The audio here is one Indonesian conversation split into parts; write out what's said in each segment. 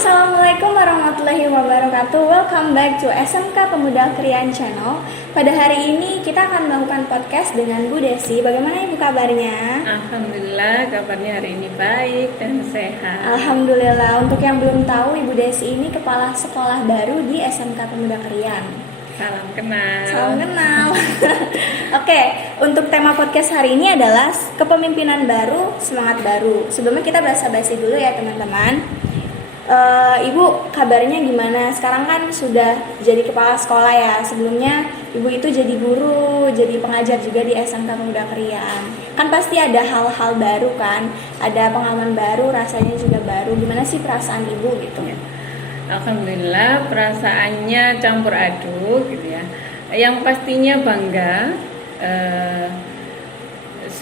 Assalamualaikum warahmatullahi wabarakatuh. Welcome back to SMK Pemuda Krian Channel. Pada hari ini kita akan melakukan podcast dengan Bu Desi. Bagaimana Ibu kabarnya? Alhamdulillah, kabarnya hari ini baik dan sehat. Alhamdulillah. Untuk yang belum tahu, Ibu Desi ini kepala sekolah baru di SMK Pemuda Krian. Salam kenal. Salam kenal. Oke, untuk tema podcast hari ini adalah kepemimpinan baru, semangat baru. Sebelumnya kita basa-basi dulu ya teman-teman. Ibu kabarnya gimana? Sekarang kan sudah jadi kepala sekolah ya. Sebelumnya Ibu itu jadi guru, jadi pengajar juga di SMK Pemuda Krian. Kan pasti ada hal-hal baru kan, ada pengalaman baru, rasanya juga baru. Gimana sih perasaan Ibu gitu? Alhamdulillah, perasaannya campur aduk gitu ya. Yang pastinya bangga,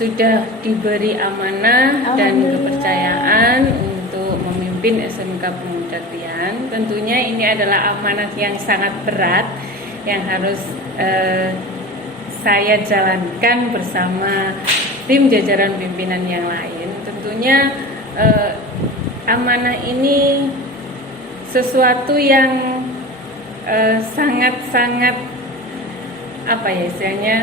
sudah diberi amanah dan kepercayaan untuk memimpin SMK Pemuda Krian. Tentunya ini adalah amanah yang sangat berat yang harus saya jalankan bersama tim jajaran pimpinan yang lain. Tentunya amanah ini sesuatu yang sangat-sangat apa ya istilahnya,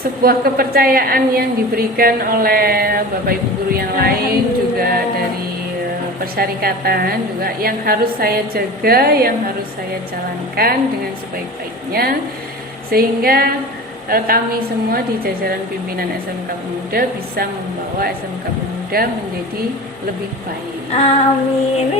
sebuah kepercayaan yang diberikan oleh Bapak Ibu guru yang lain, juga dari persyarikatan juga, yang harus saya jaga, yang harus saya jalankan dengan sebaik-baiknya, sehingga kami semua di jajaran pimpinan SMK Pemuda bisa membawa SMK Pemuda menjadi lebih baik. Amin.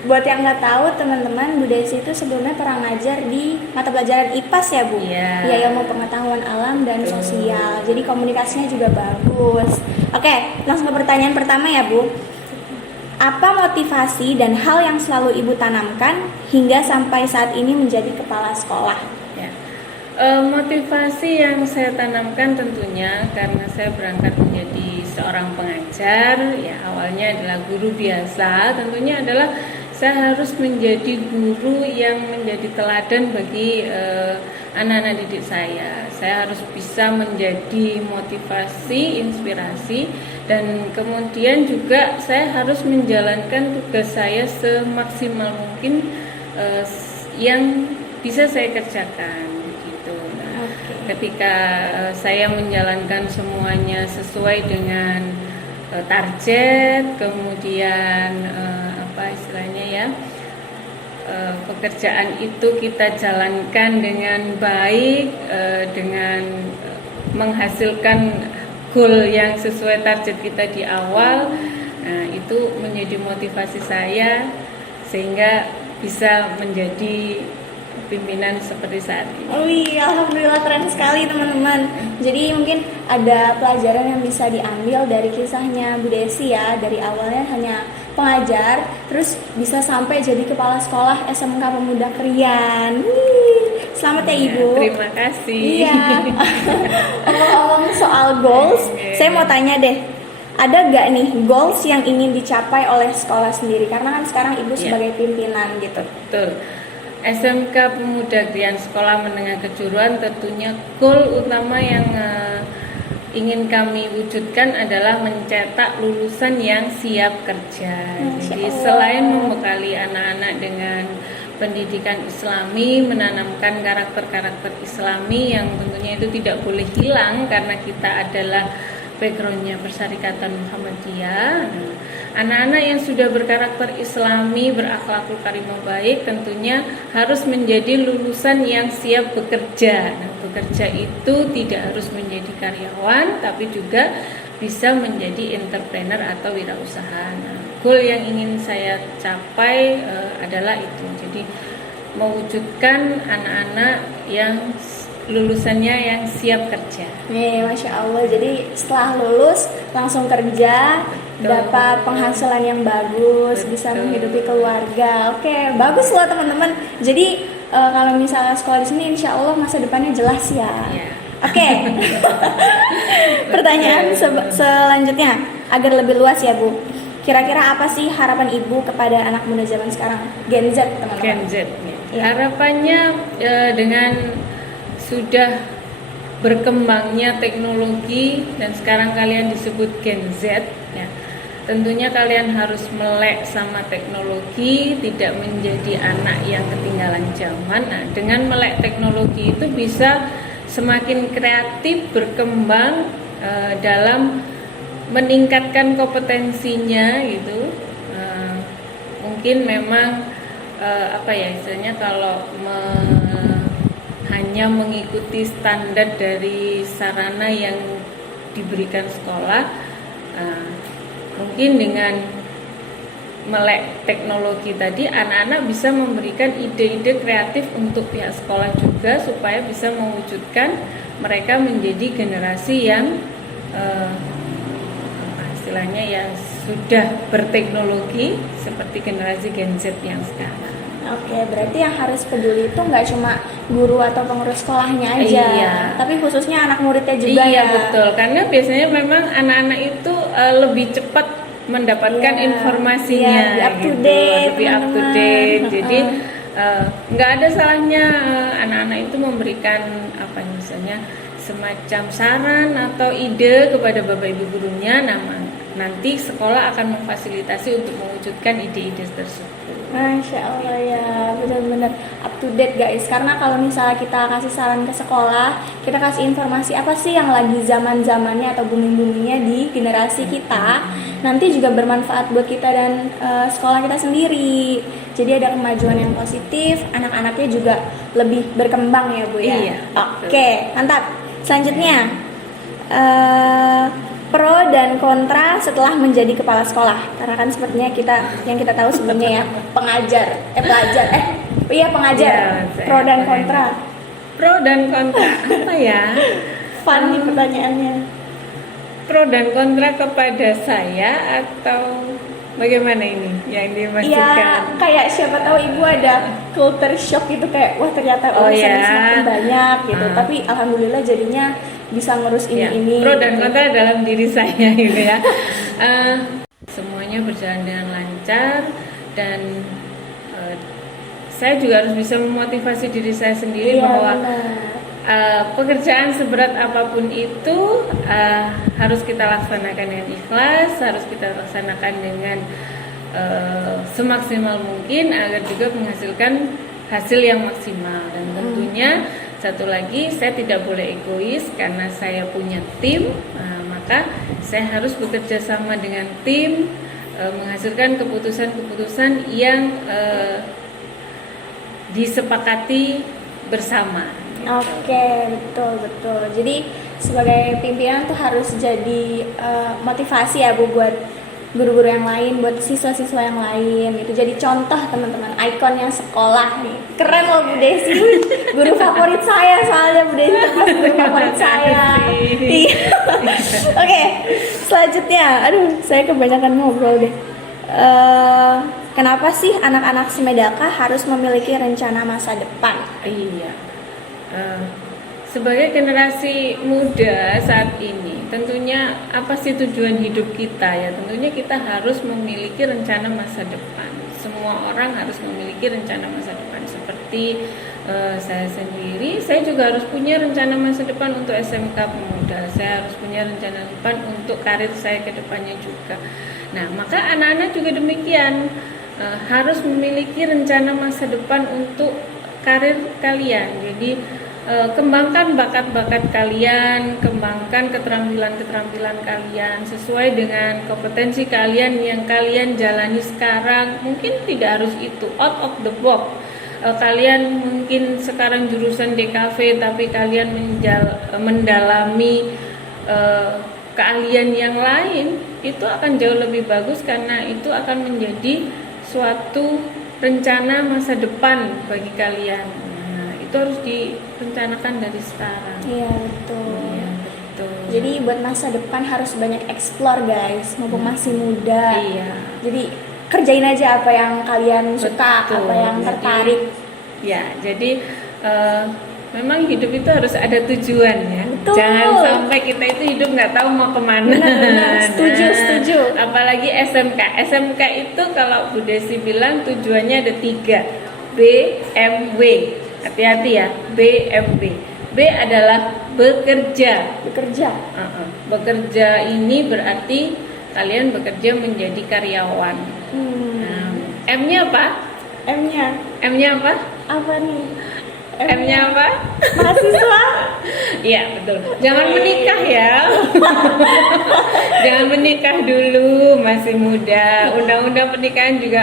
Buat yang nggak tahu teman-teman, Bu Desi itu sebelumnya pernah ngajar di mata pelajaran IPAS ya Bu? Iya. Ya, ilmu pengetahuan alam dan sosial. Jadi komunikasinya juga bagus. Oke, langsung ke pertanyaan pertama ya Bu. Apa motivasi dan hal yang selalu Ibu tanamkan hingga sampai saat ini menjadi kepala sekolah? Ya. Motivasi yang saya tanamkan tentunya karena saya berangkat menjadi seorang pengajar, ya awalnya adalah guru biasa, tentunya adalah saya harus menjadi guru yang menjadi teladan bagi anak-anak didik saya. Saya harus bisa menjadi motivasi, inspirasi, dan kemudian juga saya harus menjalankan tugas saya semaksimal mungkin yang bisa saya kerjakan. Ketika saya menjalankan semuanya sesuai dengan target, kemudian apa istilahnya ya, pekerjaan itu kita jalankan dengan baik, dengan menghasilkan goal yang sesuai target kita di awal, itu menjadi motivasi saya sehingga bisa menjadi pimpinan seperti saat ini. Wih, alhamdulillah keren sekali teman-teman. Jadi mungkin ada pelajaran yang bisa diambil dari kisahnya Bu Desi ya. Dari awalnya hanya pengajar, terus bisa sampai jadi kepala sekolah SMK Pemuda Krian. Wih, selamat ya Ibu. Terima kasih. Iya. Ngomong-ngomong soal goals, saya mau tanya deh. Ada gak nih goals yang ingin dicapai oleh sekolah sendiri? Karena kan sekarang Ibu sebagai pimpinan gitu. Betul. SMK Pemuda Krian Sekolah Menengah Kejuruan tentunya goal utama yang ingin kami wujudkan adalah mencetak lulusan yang siap kerja. Jadi selain membekali anak-anak dengan pendidikan Islami, menanamkan karakter-karakter Islami yang tentunya itu tidak boleh hilang karena kita adalah backgroundnya Persyarikatan Muhammadiyah. Anak-anak yang sudah berkarakter Islami, berakhlakul karimah baik, tentunya harus menjadi lulusan yang siap bekerja. Nah, bekerja itu tidak harus menjadi karyawan, tapi juga bisa menjadi entrepreneur atau wirausaha. Nah, goal yang ingin saya capai adalah itu. Jadi mewujudkan anak-anak yang lulusannya yang siap kerja. Nih, Masya Allah. Jadi setelah lulus langsung kerja, dapat penghasilan yang bagus, bisa menghidupi keluarga. Oke, bagus loh teman-teman. Jadi kalau misalnya sekolah di sini, insya Allah masa depannya jelas ya. Oke. Pertanyaan selanjutnya agar lebih luas ya Bu. Kira-kira apa sih harapan Ibu kepada anak muda zaman sekarang, Gen Z teman-teman? Gen Z. Ya. Harapannya dengan sudah berkembangnya teknologi dan sekarang kalian disebut Gen Z ya, tentunya kalian harus melek sama teknologi, tidak menjadi anak yang ketinggalan zaman. Nah, dengan melek teknologi itu bisa semakin kreatif, berkembang dalam meningkatkan kompetensinya gitu. Mungkin memang istilahnya kalau hanya mengikuti standar dari sarana yang diberikan sekolah, mungkin dengan melek teknologi tadi anak-anak bisa memberikan ide-ide kreatif untuk pihak sekolah juga supaya bisa mewujudkan mereka menjadi generasi yang istilahnya ya sudah berteknologi seperti generasi Gen Z yang sekarang. Oke, berarti yang harus peduli itu nggak cuma guru atau pengurus sekolahnya aja, Iya. tapi khususnya anak muridnya juga Iya, ya. betul, karena biasanya memang anak-anak itu lebih cepat mendapatkan Iya. informasinya, Iya, lebih up to gitu, date, lebih up to teman-teman. date. Jadi nggak ada salahnya anak-anak itu memberikan misalnya semacam saran atau ide kepada bapak ibu gurunya. Nanti sekolah akan memfasilitasi untuk mewujudkan ide-ide tersebut. Masya Allah ya, benar-benar up to date guys. Karena kalau misalnya kita kasih saran ke sekolah, kita kasih informasi apa sih yang lagi zaman-zamannya atau booming-boomingnya di generasi kita, nanti juga bermanfaat buat kita dan sekolah kita sendiri. Jadi ada kemajuan yang positif, anak-anaknya juga lebih berkembang ya Bu ya. Iya. Oke, mantap. Selanjutnya, pro dan kontra setelah menjadi kepala sekolah. Karena kan sepertinya yang kita tahu sebelumnya ya, pengajar. Iya, Pro dan kontra. Pro dan kontra apa ya? Fun nih pertanyaannya. Pro dan kontra kepada saya atau bagaimana ini yang Iya, dimaksudkan? kayak siapa tahu ibu ada culture shock gitu, kayak wah ternyata urusannya ya. semakin banyak gitu. Tapi alhamdulillah jadinya bisa ngurus Ya, ini. pro dan gitu. kontra dalam diri saya gitu ya. Semuanya berjalan dengan lancar dan saya juga harus bisa memotivasi diri saya sendiri Iya, bahwa benar. pekerjaan seberat apapun itu harus kita laksanakan dengan ikhlas, harus kita laksanakan dengan semaksimal mungkin agar juga menghasilkan hasil yang maksimal. Dan tentunya satu lagi, saya tidak boleh egois karena saya punya tim, maka saya harus bekerja sama dengan tim, menghasilkan keputusan-keputusan yang disepakati bersama. Oke, betul. Jadi sebagai pimpinan tuh harus jadi motivasi ya Bu buat guru-guru yang lain, buat siswa-siswa yang lain gitu. Jadi contoh teman-teman, ikonnya sekolah nih. Keren loh Bu Desi. Guru favorit saya soalnya Bu Desi termasuk guru favorit saya. Iya. Oke, selanjutnya. Aduh, saya kebanyakan ngobrol deh. Kenapa sih anak-anak Semedaka harus memiliki rencana masa depan? Iya. Sebagai generasi muda saat ini, tentunya apa sih tujuan hidup kita ya? Tentunya kita harus memiliki rencana masa depan. Semua orang harus memiliki rencana masa depan. Seperti saya sendiri, saya juga harus punya rencana masa depan untuk SMK Pemuda. Saya harus punya rencana depan untuk karir saya ke depannya juga. Nah, maka anak-anak juga demikian, harus memiliki rencana masa depan untuk karir kalian. Jadi kembangkan bakat-bakat kalian, kembangkan keterampilan-keterampilan kalian sesuai dengan kompetensi kalian yang kalian jalani sekarang. Mungkin tidak harus itu, out of the box. Kalian mungkin sekarang jurusan DKV tapi kalian mendalami keahlian yang lain, itu akan jauh lebih bagus karena itu akan menjadi suatu rencana masa depan bagi kalian. Itu harus direncanakan dari sekarang. Iya, betul. Iya, betul. Jadi buat masa depan harus banyak explore guys, mumpung masih muda. Iya. Jadi kerjain aja apa yang kalian suka, Betul. apa yang tertarik. Jadi memang hidup itu harus ada tujuan ya. Betul. Jangan sampai kita itu hidup nggak tahu mau kemana. Benar, setuju. Apalagi SMK. SMK itu kalau Bu Desi bilang tujuannya ada 3, B, M, W. Hati-hati ya, BMB. B adalah bekerja. Bekerja. Bekerja ini berarti kalian bekerja menjadi karyawan. Nah, M-nya apa? M-nya apa? Apa nih? M-nya apa? Mahasiswa. Iya, betul. Jangan menikah ya. Jangan menikah dulu, masih muda. Undang-undang pernikahan juga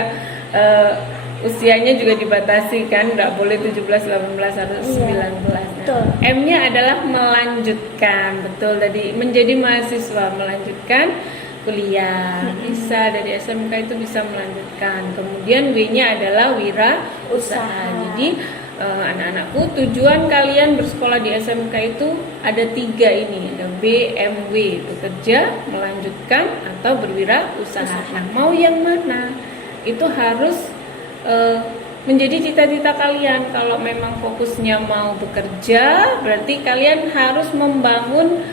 usianya juga dibatasi kan, nggak boleh 17, 18 atau 19. Betul. M-nya adalah melanjutkan, betul tadi, menjadi mahasiswa, melanjutkan kuliah. Bisa dari SMK itu bisa melanjutkan. Kemudian W-nya adalah wirausaha. Jadi anak-anakku, tujuan kalian bersekolah di SMK itu ada 3 ini, ada B, M, W, bekerja, melanjutkan, atau berwirausaha. Nah, mau yang mana? Itu harus menjadi cita-cita kalian. Kalau memang fokusnya mau bekerja, berarti kalian harus membangun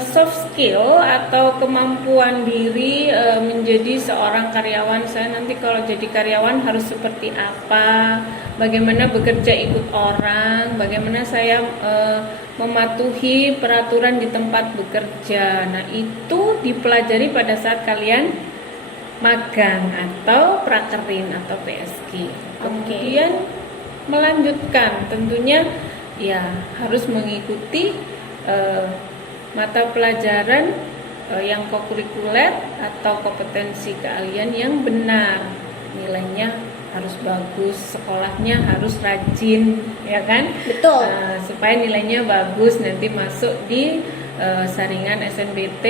soft skill atau kemampuan diri menjadi seorang karyawan. Saya nanti kalau jadi karyawan harus seperti apa, bagaimana bekerja ikut orang, bagaimana saya mematuhi peraturan di tempat bekerja. Nah, itu dipelajari pada saat kalian magang atau prakerin atau PSG. Kemudian melanjutkan, tentunya ya harus mengikuti mata pelajaran yang kokurikuler atau kompetensi keahlian yang benar. Nilainya harus bagus, sekolahnya harus rajin, ya kan? Betul. Supaya nilainya bagus, nanti masuk di saringan SNBT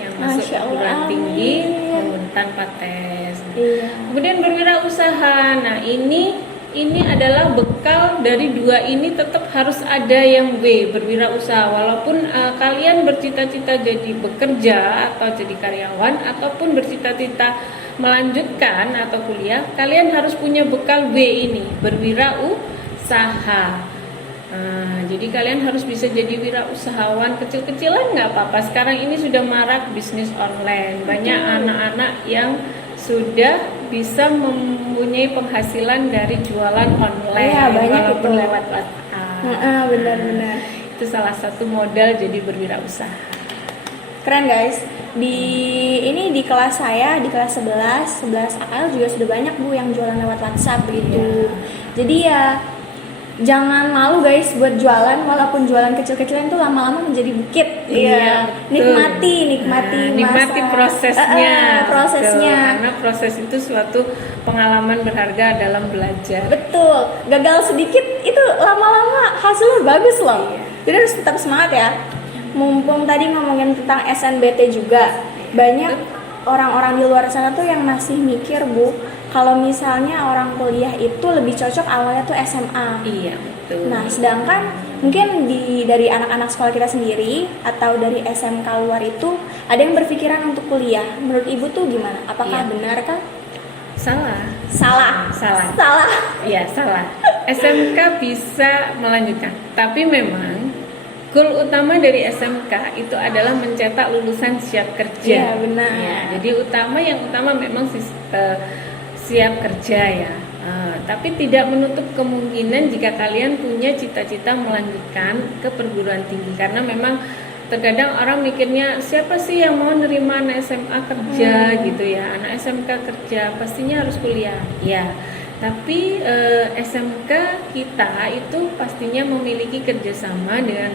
yang masuk perguruan tinggi tanpa tes. Iya. Kemudian berwirausaha. Nah, ini adalah bekal dari 2 ini, tetap harus ada yang W, berwirausaha. Walaupun kalian bercita-cita jadi bekerja atau jadi karyawan, ataupun bercita-cita melanjutkan atau kuliah, kalian harus punya bekal W ini, berwirausaha. Jadi kalian harus bisa jadi wirausahawan kecil-kecilan, nggak apa-apa. Sekarang ini sudah marak bisnis online. Banyak anak-anak yang sudah bisa mempunyai penghasilan dari jualan online. Iya, banyak walaupun itu. lewat WhatsApp. Benar-benar. Itu salah satu modal jadi berwirausaha. Keren guys. Di kelas saya, di kelas 11 AKL juga sudah banyak Bu yang jualan lewat WhatsApp gitu. Jadi ya jangan malu guys buat jualan, walaupun jualan kecil-kecilan itu lama-lama menjadi bukit. Iya, nikmati nikmati masa- prosesnya. prosesnya. Betul. Karena proses itu suatu pengalaman berharga dalam belajar. Betul, gagal sedikit itu lama-lama hasilnya bagus loh. Iya. Jadi harus tetap semangat ya. Mumpung tadi ngomongin tentang SNBT juga, banyak orang-orang di luar sana tuh yang masih mikir Bu, kalau misalnya orang kuliah itu lebih cocok awalnya tuh SMA. Iya, betul. Nah, sedangkan mungkin dari anak-anak sekolah kita sendiri atau dari SMK luar itu ada yang berpikiran untuk kuliah. Menurut Ibu tuh gimana? Apakah Iya. benar kah? Salah. Salah. Iya, salah. SMK bisa melanjutkan, tapi memang goal utama dari SMK itu adalah mencetak lulusan siap kerja. Iya, benar. Ya, jadi yang utama memang siap kerja ya. Tapi tidak menutup kemungkinan jika kalian punya cita-cita melanjutkan ke perguruan tinggi, karena memang terkadang orang mikirnya siapa sih yang mau nerima anak SMA kerja gitu ya, anak SMK kerja pastinya harus kuliah ya. Tapi SMK kita itu pastinya memiliki kerjasama dengan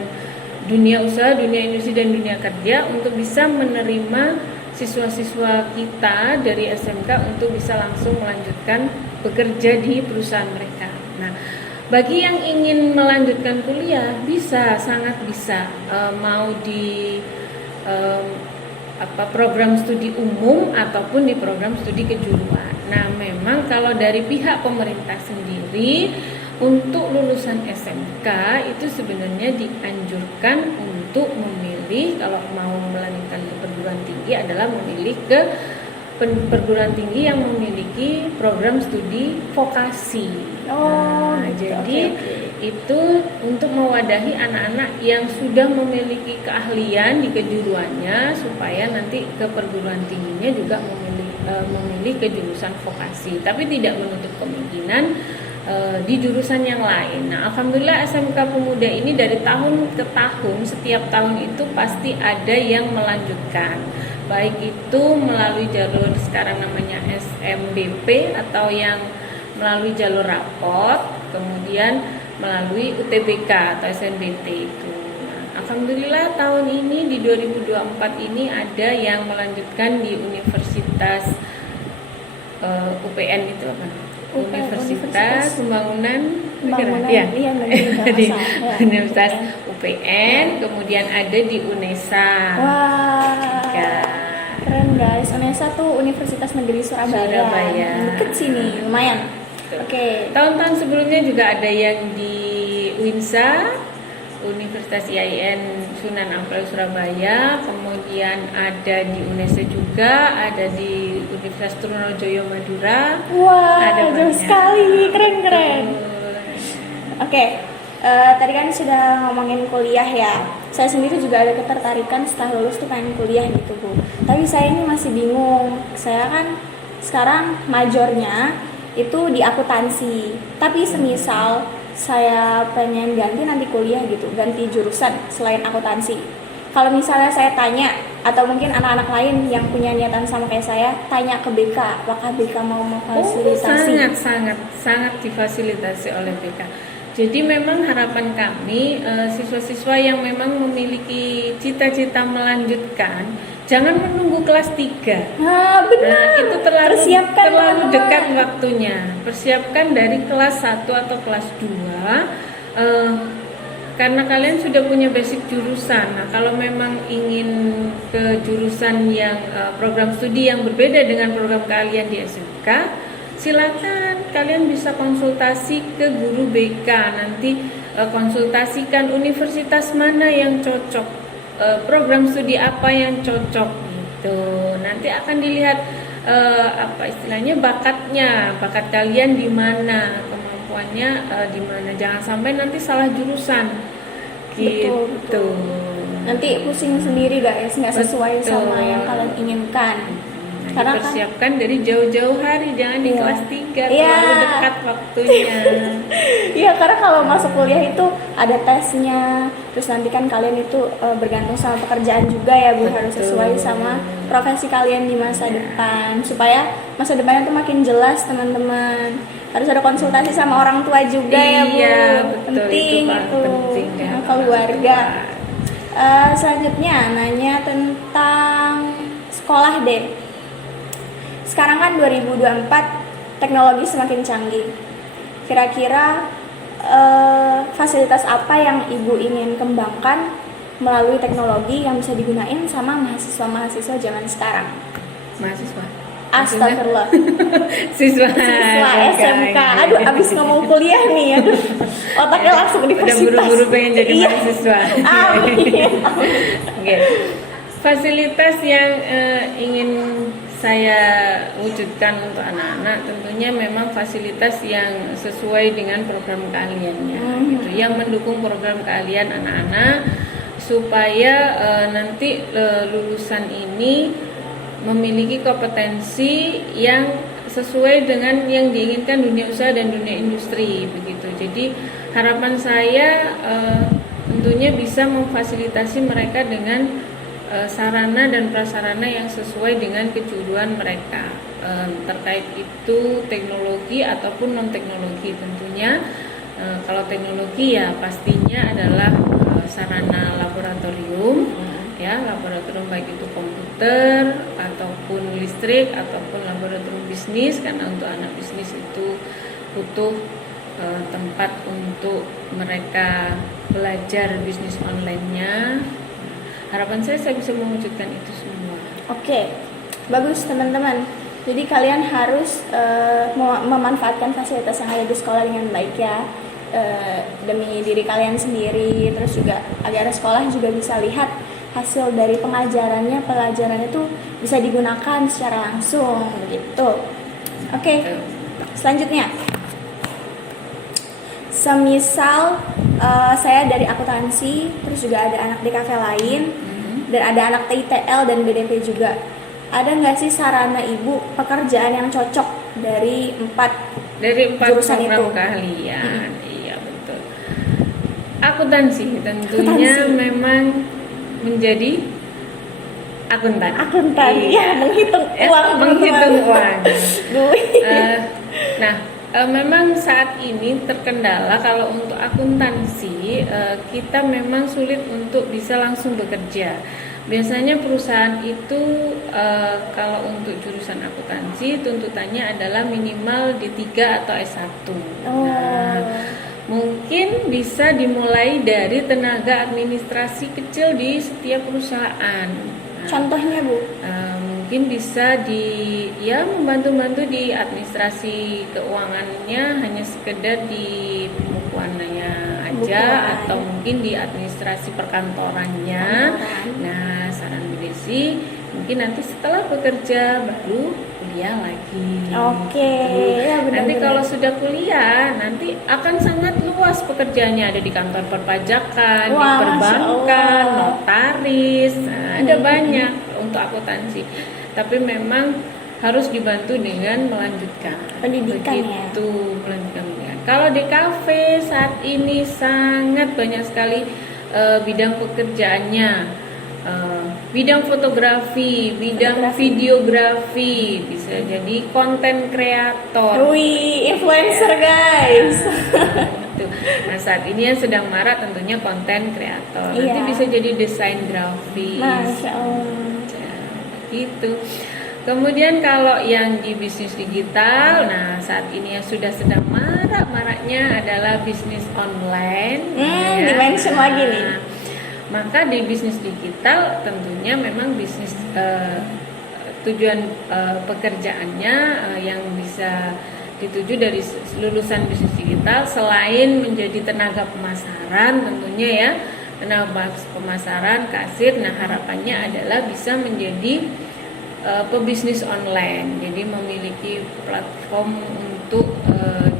dunia usaha, dunia industri, dan dunia kerja untuk bisa menerima siswa-siswa kita dari SMK untuk bisa langsung melanjutkan bekerja di perusahaan mereka. Nah, bagi yang ingin melanjutkan kuliah bisa, sangat bisa, mau di program studi umum ataupun di program studi kejuruan. Nah, memang kalau dari pihak pemerintah sendiri untuk lulusan SMK itu sebenarnya dianjurkan untuk memilih, kalau mau melanjutkan ke perguruan tinggi adalah memilih ke perguruan tinggi yang memiliki program studi vokasi. Jadi itu untuk mewadahi anak-anak yang sudah memiliki keahlian di kejuruannya, supaya nanti ke perguruan tingginya juga memilih ke jurusan vokasi. Tapi tidak menutup kemungkinan di jurusan yang lain. Nah, alhamdulillah SMK Pemuda ini dari tahun ke tahun, setiap tahun itu pasti ada yang melanjutkan. Baik itu melalui jalur sekarang namanya SMBP atau yang melalui jalur rapot, kemudian melalui UTBK atau SNBT itu. Nah, alhamdulillah tahun ini di 2024 ini ada yang melanjutkan di Universitas UPN itu apa? Universitas Pembangunan iya, di Universitas UPN, kemudian ada di UNESA. Wah, Ya. keren guys. UNESA tuh Universitas Negeri Surabaya. Deket sini, lumayan. Oke. Tahun-tahun sebelumnya juga ada yang di UINSA, Universitas IAIN Sunan Ampel Surabaya, kemudian ada di UNESA juga, ada di Universitas Trunojoyo Madura. Wah, ada jauh banyak. sekali, keren. Oke, tadi kan sudah ngomongin kuliah ya. Saya sendiri juga ada ketertarikan setelah lulus tuh pengen kuliah gitu Bu. Tapi saya ini masih bingung. Saya kan sekarang majornya itu di akuntansi. Tapi semisal saya pengen ganti nanti kuliah gitu, ganti jurusan selain akuntansi. Kalau misalnya saya tanya, atau mungkin anak-anak lain yang punya niatan sama kayak saya, tanya ke BK, apakah BK mau memfasilitasi? Sangat difasilitasi oleh BK. Jadi memang harapan kami siswa-siswa yang memang memiliki cita-cita melanjutkan, jangan menunggu kelas 3. Nah, benar. Nah, itu terlalu teman-teman. dekat waktunya. Persiapkan dari kelas 1 atau kelas 2 karena kalian sudah punya basic jurusan. Nah, kalau memang ingin ke jurusan yang program studi yang berbeda dengan program kalian di SMK, silakan kalian bisa konsultasi ke guru BK. Nanti konsultasikan universitas mana yang cocok, program studi apa yang cocok gitu. Nanti akan dilihat apa istilahnya bakat kalian di mana, kemampuannya di mana. Jangan sampai nanti salah jurusan gitu. Betul. Nanti pusing sendiri guys, nggak sesuai Betul. sama yang kalian inginkan. Nah, Karena dipersiapkan dari jauh-jauh hari, jangan di Iya. kelas 3 Iya. terlalu dekat waktunya. Iya, karena kalau masuk kuliah itu ada tesnya, terus nanti kan kalian itu bergantung sama pekerjaan juga ya Bu, harus Betul. sesuai sama profesi kalian di masa depan, supaya masa depannya tuh makin jelas teman-teman. Harus ada konsultasi sama orang tua juga ya Bu, Iya, betul, penting itu paling itu, penting ya, sama keluarga. Selanjutnya nanya tentang sekolah deh. Sekarang kan 2024, teknologi semakin canggih. Kira-kira fasilitas apa yang Ibu ingin kembangkan melalui teknologi yang bisa digunain sama mahasiswa-mahasiswa zaman sekarang? Mahasiswa. Astagfirullah. Siswa SMK. Aduh, abis ngomong kuliah nih, aduh. Otaknya langsung Udah universitas. buru-buru pengen jadi Iya. mahasiswa. Amin. Oke. Fasilitas yang ingin saya wujudkan untuk anak-anak tentunya memang fasilitas yang sesuai dengan program kaliannya, gitu, yang mendukung program kalian anak-anak supaya nanti lulusan ini memiliki kompetensi yang sesuai dengan yang diinginkan dunia usaha dan dunia industri begitu. Jadi harapan saya tentunya bisa memfasilitasi mereka dengan sarana dan prasarana yang sesuai dengan kejuruan mereka, terkait itu teknologi ataupun non teknologi tentunya. Kalau teknologi ya pastinya adalah sarana laboratorium, ya laboratorium baik itu komputer ataupun listrik ataupun laboratorium bisnis, karena untuk anak bisnis itu butuh tempat untuk mereka belajar bisnis online-nya. Harapan saya bisa mewujudkan itu semua. Oke, bagus teman-teman. Jadi kalian harus memanfaatkan fasilitas yang ada di sekolah dengan baik ya, demi diri kalian sendiri. Terus juga agar sekolah juga bisa lihat hasil dari pengajarannya, pelajarannya itu bisa digunakan secara langsung gitu. Oke, selanjutnya. Semisal saya dari akuntansi, terus juga ada anak DKV lain, dan ada anak TITL dan BDP juga. Ada nggak sih sarana Ibu pekerjaan yang cocok dari 4 jurusan program itu. keahlian. Iya, betul. Akuntansi tentunya memang menjadi akuntan. Ya, menghitung uang, menghitung uang. Duit. Nah, memang saat ini terkendala kalau untuk akuntansi kita memang sulit untuk bisa langsung bekerja. Biasanya perusahaan itu kalau untuk jurusan akuntansi tuntutannya adalah minimal D3 atau S1. Nah, mungkin bisa dimulai dari tenaga administrasi kecil di setiap perusahaan. Contohnya Bu? Mungkin bisa membantu-bantu di administrasi keuangannya, hanya sekedar di pembukuannya aja, atau mungkin di administrasi perkantorannya. Nah, saran Bu Desi, mungkin nanti setelah bekerja baru kuliah lagi. Oke, ya benar. Nanti kalau sudah kuliah, nanti akan sangat luas pekerjaannya, ada di kantor perpajakan, di perbankan, notaris, ada banyak untuk akuntansi. Tapi memang harus dibantu dengan melanjutkan pendidikan. Melanjutkan pendidikan. Kalau di kafe saat ini sangat banyak sekali bidang pekerjaannya. Bidang fotografi, bidang videografi, bisa jadi konten kreator. Wih, influencer guys. Nah, saat ini yang sedang marak tentunya konten kreator. Nanti bisa jadi desain grafis. Masya Allah. Gitu. Kemudian kalau yang di bisnis digital, nah saat ini yang sudah sedang maraknya adalah bisnis online. Dimention lagi nih. Maka di bisnis digital tentunya memang bisnis tujuan pekerjaannya yang bisa dituju dari lulusan bisnis digital, selain menjadi tenaga pemasaran tentunya ya, tenaga pemasaran, kasir. Nah, harapannya adalah bisa menjadi pebisnis online, jadi memiliki platform untuk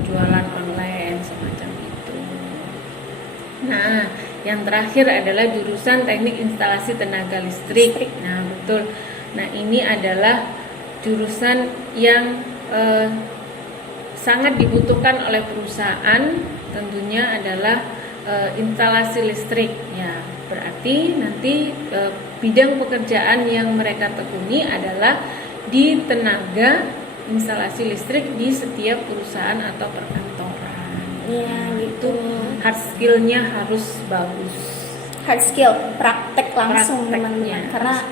jualan online semacam itu. Nah, yang terakhir adalah jurusan teknik instalasi tenaga listrik. Nah, betul. Nah, ini adalah jurusan yang sangat dibutuhkan oleh perusahaan, tentunya adalah instalasi listrik. Ya, berarti nanti bidang pekerjaan yang mereka tekuni adalah di tenaga instalasi listrik di setiap perusahaan atau perkantoran. Iya, gitu. Hard skill-nya harus bagus. Hard skill, praktek langsung teman-teman. Karena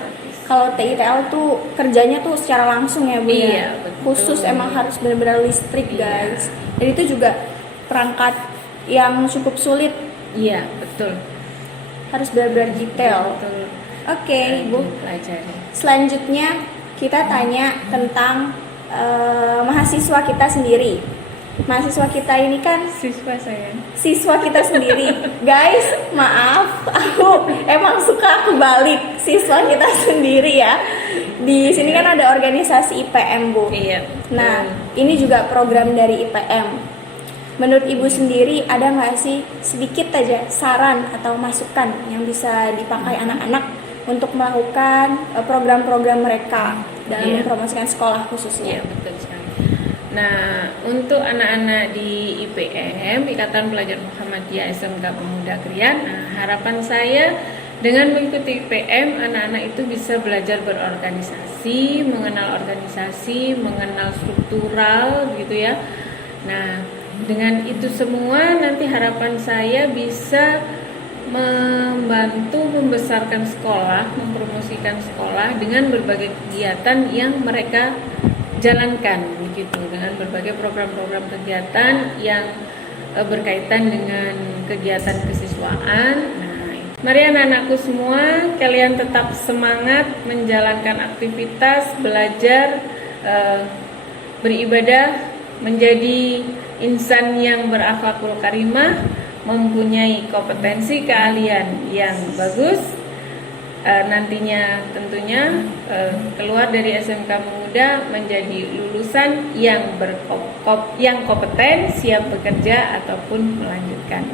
kalau TITL tuh kerjanya tuh secara langsung ya Bu. Iya, betul. Khusus emang harus benar-benar listrik guys. Dan itu juga perangkat yang cukup sulit. Iya, betul. Harus benar-benar detail. Oke, Bu. Selanjutnya kita tanya tentang mahasiswa kita sendiri. Mahasiswa kita ini kan siswa kita sendiri. Guys, maaf, aku emang suka aku balik siswa kita sendiri ya. Di sini kan ada organisasi IPM, Bu. Iya. Nah, ini juga program dari IPM. Menurut Ibu sendiri ada nggak sih sedikit aja saran atau masukan yang bisa dipakai anak-anak untuk melakukan program-program mereka dalam mempromosikan sekolah khususnya? Iya, betul sekali. Nah, untuk anak-anak di IPM, Ikatan Pelajar Muhammadiyah SMK Pemuda Krian, harapan saya dengan mengikuti IPM, anak-anak itu bisa belajar berorganisasi, mengenal organisasi, mengenal struktural gitu ya. Nah, dengan itu semua nanti harapan saya bisa membantu membesarkan sekolah, mempromosikan sekolah dengan berbagai kegiatan yang mereka jalankan begitu, dengan berbagai program-program kegiatan yang berkaitan dengan kegiatan kesiswaan. Nah, mari anak-anakku semua, kalian tetap semangat menjalankan aktivitas, belajar, beribadah, menjadi insan yang berakhlakul karimah, mempunyai kompetensi keahlian yang bagus. Nantinya tentunya keluar dari SMK Pemuda menjadi lulusan yang yang kompeten, siap bekerja ataupun melanjutkan.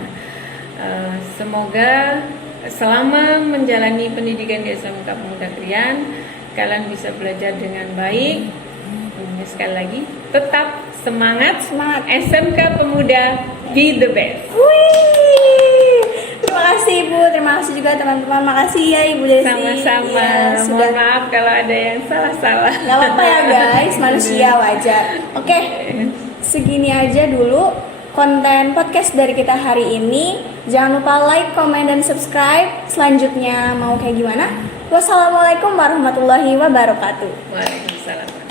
Semoga selama menjalani pendidikan di SMK Pemuda Krian, kalian bisa belajar dengan baik, Sekali lagi, tetap semangat, Semangat. SMK Pemuda, be the best. Wih, terima kasih Ibu, terima kasih juga teman-teman. Makasih ya Ibu Desi. Sama-sama. Ya, Mohon sudah. maaf kalau ada yang salah-salah. Gak apa-apa ya guys, manusia wajar. Oke, segini aja dulu konten podcast dari kita hari ini. Jangan lupa like, comment, dan subscribe. Selanjutnya mau kayak gimana? Wassalamualaikum warahmatullahi wabarakatuh. Waalaikumsalam.